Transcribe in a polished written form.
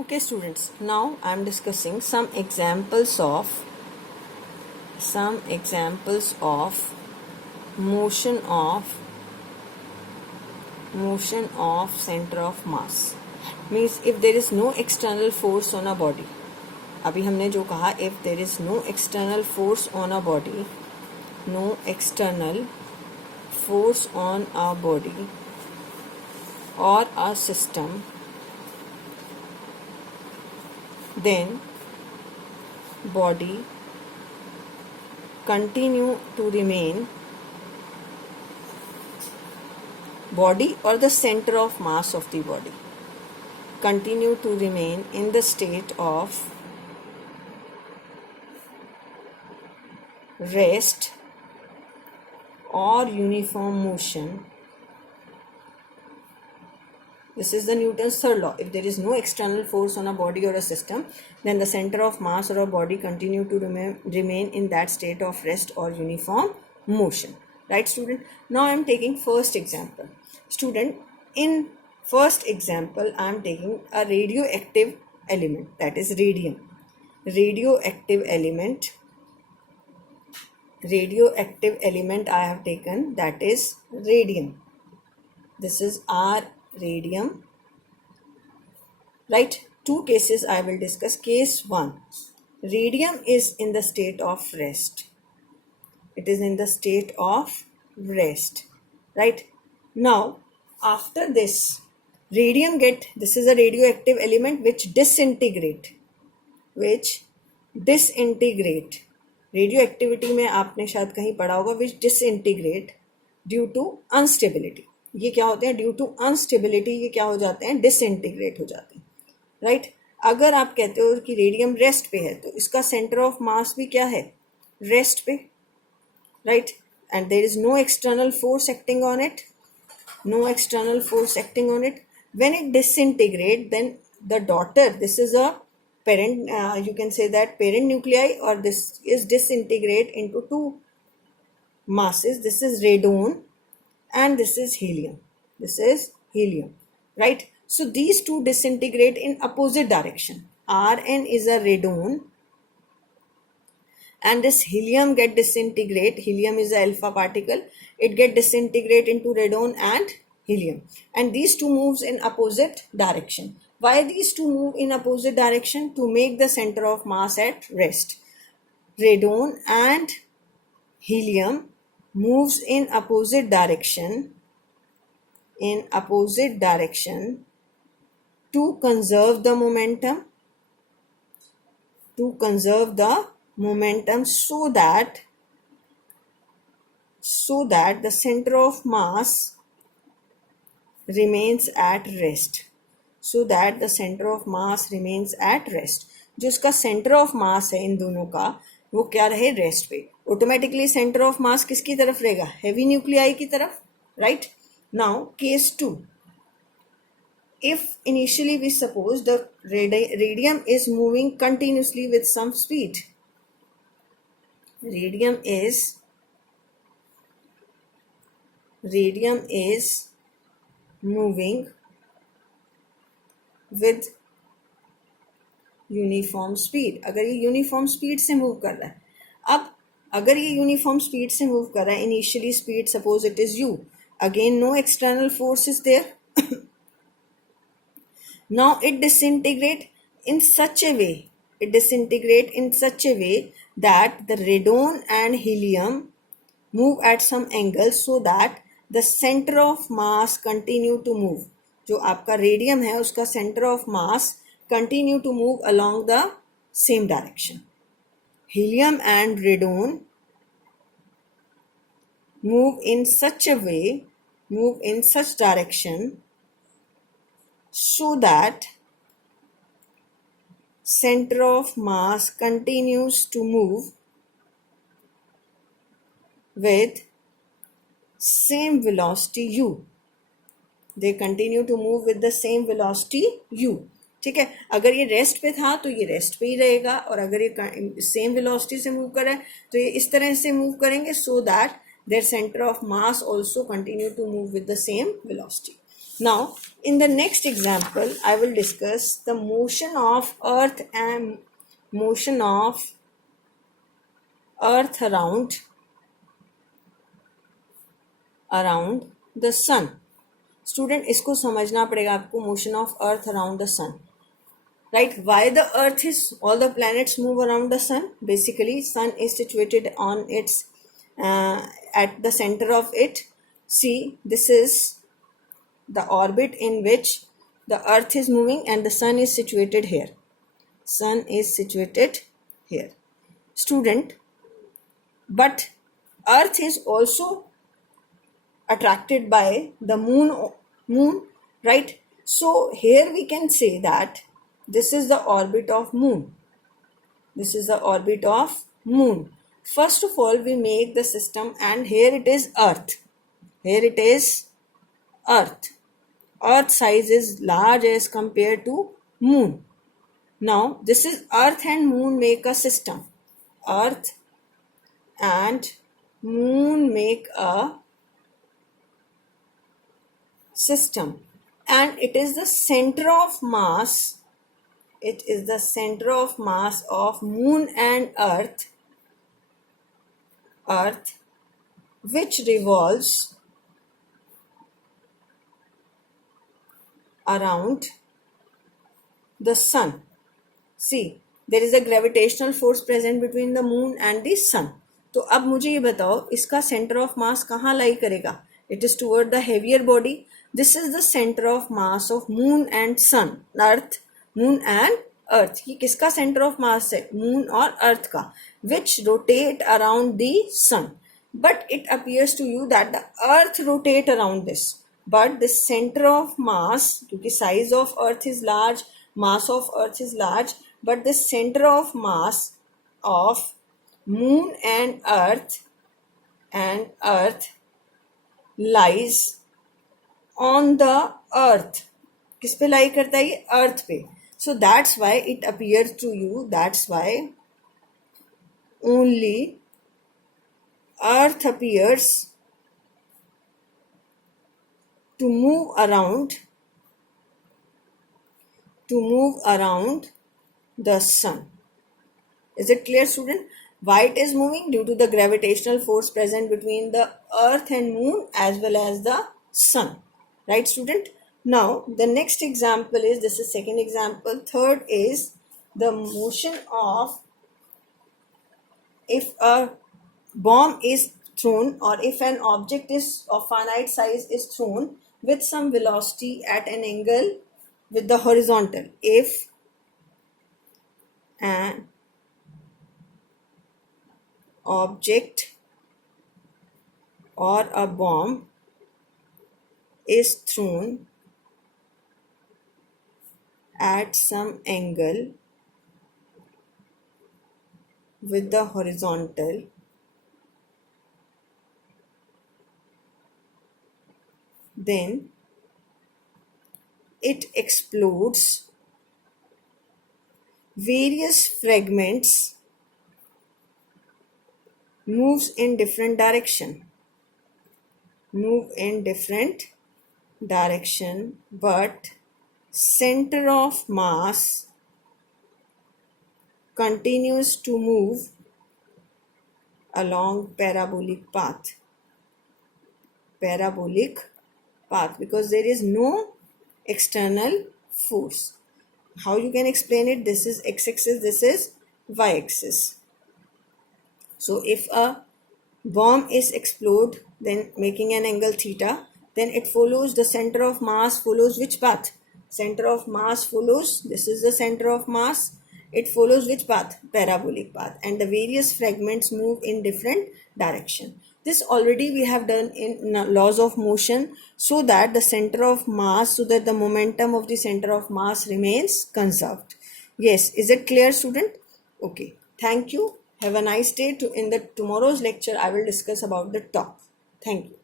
Okay students, now I am discussing some examples of motion of center of mass. Means if there is no external force on a body, अभी हमने जो कहा if there is no external force on a body or a system, then body or the center of mass of the body continue to remain in the state of rest or uniform motion. This is the Newton's third law. If there is no external force on a body or a system, then the center of mass or a body continue to remain in that state of rest or uniform motion. Right, student? Now I am taking first example. Student, in first example, I am taking a radioactive element, that is radium. Radioactive element I have taken, that is radium. This is our radium. Right, two cases I will discuss. Case 1, radium is in the state of rest. It is in the state of rest. Right, now after this radium this is a radioactive element which disintegrate. Radioactivity में आपने शायद कहीं पढ़ा होगा, विच disintegrate due to instability. ये क्या होते हैं? ड्यू टू अनस्टेबिलिटी ये क्या हो जाते हैं? डिसइंटीग्रेट हो जाते हैं. राइट, अगर आप कहते हो कि रेडियम रेस्ट पे है तो इसका सेंटर ऑफ मास भी क्या है? रेस्ट पे. Right, and there is no external force acting on it. When it disintegrate, then the daughter, this is a parent, you can say that parent nuclei, or this is disintegrate into two masses. This is radon and this is helium. Right, so these two disintegrate in opposite direction. Rn is a radon and this helium get disintegrate. Helium is a alpha particle. It get disintegrate into radon and helium, and these two moves in opposite direction. Why these two move in opposite direction? To make the center of mass at rest. Radon and helium moves in opposite direction to conserve the momentum, so that the center of mass remains at rest. जो इसका centre of मास है इन दोनों का, वो क्या रहे? Rest पे. Automatically centre of मास किसकी तरफ रहेगा? हेवी न्यूक्लियाई की तरफ. Right, now case 2. If initially we suppose the radium is moving continuously with some speed, radium is moving with uniform speed. अगर ये यूनिफॉर्म स्पीड से मूव कर रहा है, अब अगर ये यूनिफॉर्म स्पीड से मूव कर रहा है, initially speed suppose it is u, again no external force is there. Now it disintegrate in such a way that the radon and helium move at some angle, so that the center of mass continue to move. जो आपका radium है उसका centre of mass continue to move along the same direction. Helium and radon move in such direction so that center of mass continues to move with same velocity u. They continue to move with the same velocity u. ठीक है, अगर ये rest पे था तो ये rest पे ही रहेगा, और अगर ये सेम वेलोसिटी से मूव कर रहा है तो ये इस तरह से मूव करेंगे, so that their centre of mass also continue to move with the same velocity. Now, in the next example, I will discuss the motion of Earth and motion of Earth around the sun. Student, इसको समझना पड़ेगा आपको, motion of Earth around the sun. Right? Why the Earth is, all the planets move around the sun? Basically, sun is situated on its, at the center of it. See, this is the orbit in which the Earth is moving and the sun is situated here. Sun is situated here. Student, but Earth is also attracted by the moon, right? So here we can say that this is the orbit of moon. This is the orbit of moon. First of all, we make the system, and here it is Earth. Here it is Earth. Earth size is large as compared to moon. Now this is Earth and moon make a system. Earth and moon make a system, and it is the center of mass. It is the center of mass of moon and Earth, which revolves around the sun. See, there is a gravitational force present between the moon and the sun. तो अब मुझे ये बताओ, इसका centre of मास कहाँ लाई करेगा? It is toward the heavier body. This is the center of mass of moon and sun, earth, moon and earth. ये किसका center of mass है? Moon और earth का, which rotate around the sun. But it appears to you that the earth rotate around this. But the center of mass, क्योंकि size of earth is large, mass of earth is large, but the center of mass of moon and earth lies on the earth. किस पे लाई करता है ये? earth पे. So that's why it appears to you, that's why only earth appears to move around the sun. Is it clear, student? Why it is moving? Due to the gravitational force present between the earth and moon as well as the sun. Right, student? Now, the next example is, this is second example. Third is the motion of, if a bomb is thrown, or if an object is of finite size is thrown with some velocity at an angle with the horizontal. If an object or a bomb is thrown at some angle with the horizontal, then it explodes. Various fragments moves in different direction, but center of mass continues to move along parabolic path, because there is no external force. How you can explain it? This is x-axis, this is y-axis. So if a bomb is explode, then making an angle theta, then it follows the center of mass follows which path? Center of mass follows, this is the center of mass, it follows which path? Parabolic path, and the various fragments move in different direction. This already we have done in laws of motion, so that the center of mass, so that the momentum of the center of mass remains conserved. Yes, is it clear, student? Okay, thank you. Have a nice day. In the tomorrow's lecture, I will discuss about the torque. Thank you.